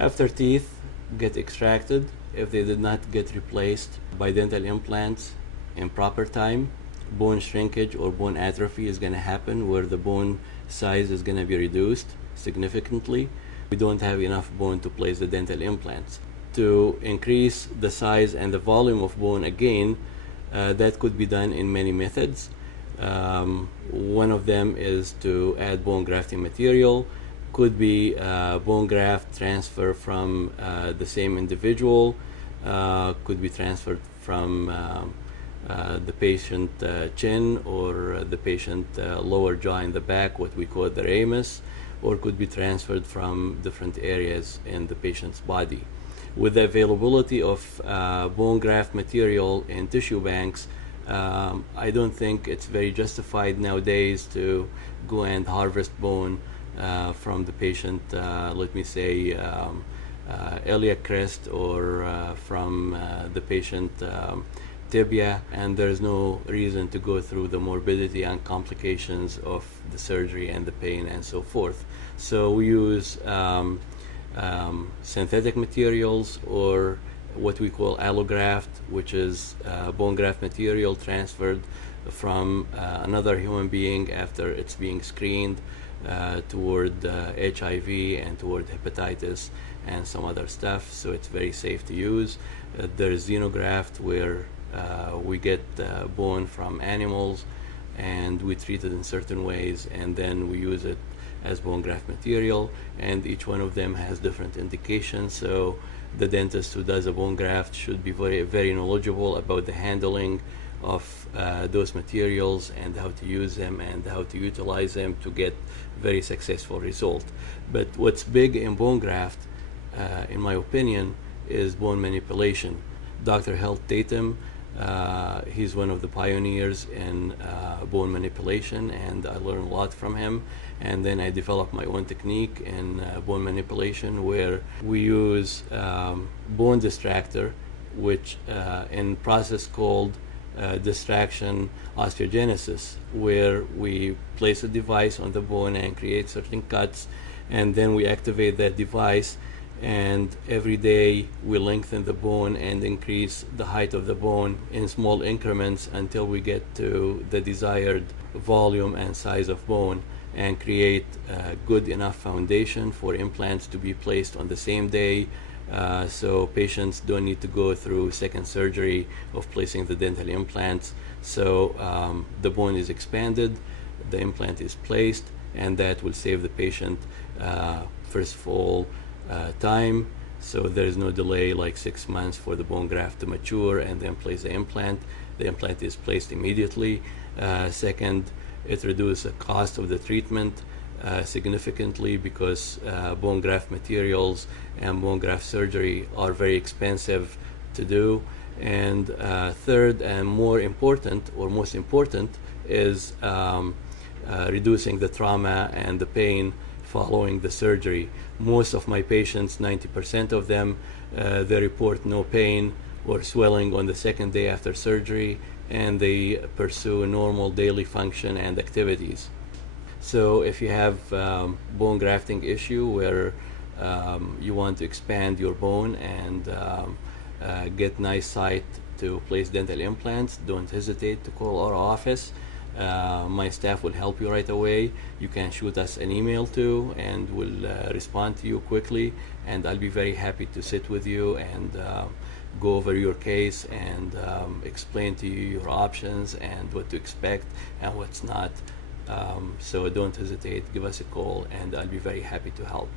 After teeth get extracted, if they did not get replaced by dental implants in proper time, bone shrinkage or bone atrophy is going to happen where the bone size is going to be reduced significantly. We don't have enough bone to place the dental implants. To increase the size and the volume of bone again, that could be done in many methods. One of them is to add bone grafting material. Could be bone graft transfer from the same individual, could be transferred from the patient chin or the patient lower jaw in the back, what we call the ramus, or could be transferred from different areas in the patient's body. With the availability of bone graft material in tissue banks, I don't think it's very justified nowadays to go and harvest bone from the patient, let me say, iliac crest or from the patient tibia, and there's no reason to go through the morbidity and complications of the surgery and the pain and so forth. So we use synthetic materials, or what we call allograft, which is bone graft material transferred from another human being after it's being screened toward HIV and toward hepatitis and some other stuff, so it's very safe to use. There's xenograft, where we get bone from animals and we treat it in certain ways, and then we use it as bone graft material, and each one of them has different indications. So the dentist who does a bone graft should be very knowledgeable about the handling of those materials and how to use them and how to utilize them to get very successful result. But what's big in bone graft, in my opinion, is bone manipulation. Dr. Health Tatum, he's one of the pioneers in bone manipulation, and I learned a lot from him. And then I developed my own technique in bone manipulation, where we use bone distractor, which in process called distraction osteogenesis, where we place a device on the bone and create certain cuts, and then we activate that device, and every day we lengthen the bone and increase the height of the bone in small increments until we get to the desired volume and size of bone, and create a good enough foundation for implants to be placed on the same day, so patients don't need to go through second surgery of placing the dental implants. So the bone is expanded, the implant is placed, and that will save the patient, first of all, time, so there is no delay like 6 months for the bone graft to mature and then place the implant. The implant is placed immediately. Second, it reduces the cost of the treatment significantly, because bone graft materials and bone graft surgery are very expensive to do. And third, and more important, or most important, is reducing the trauma and the pain following the surgery. Most of my patients, 90% of them, they report no pain or swelling on the second day after surgery, and they pursue normal daily function and activities. So if you have bone grafting issue where you want to expand your bone and get nice site to place dental implants, don't hesitate to call our office. My staff will help you right away. You can shoot us an email too, and we'll respond to you quickly, and I'll be very happy to sit with you and go over your case and explain to you your options and what to expect and what's not. So don't hesitate, give us a call, and I'll be very happy to help.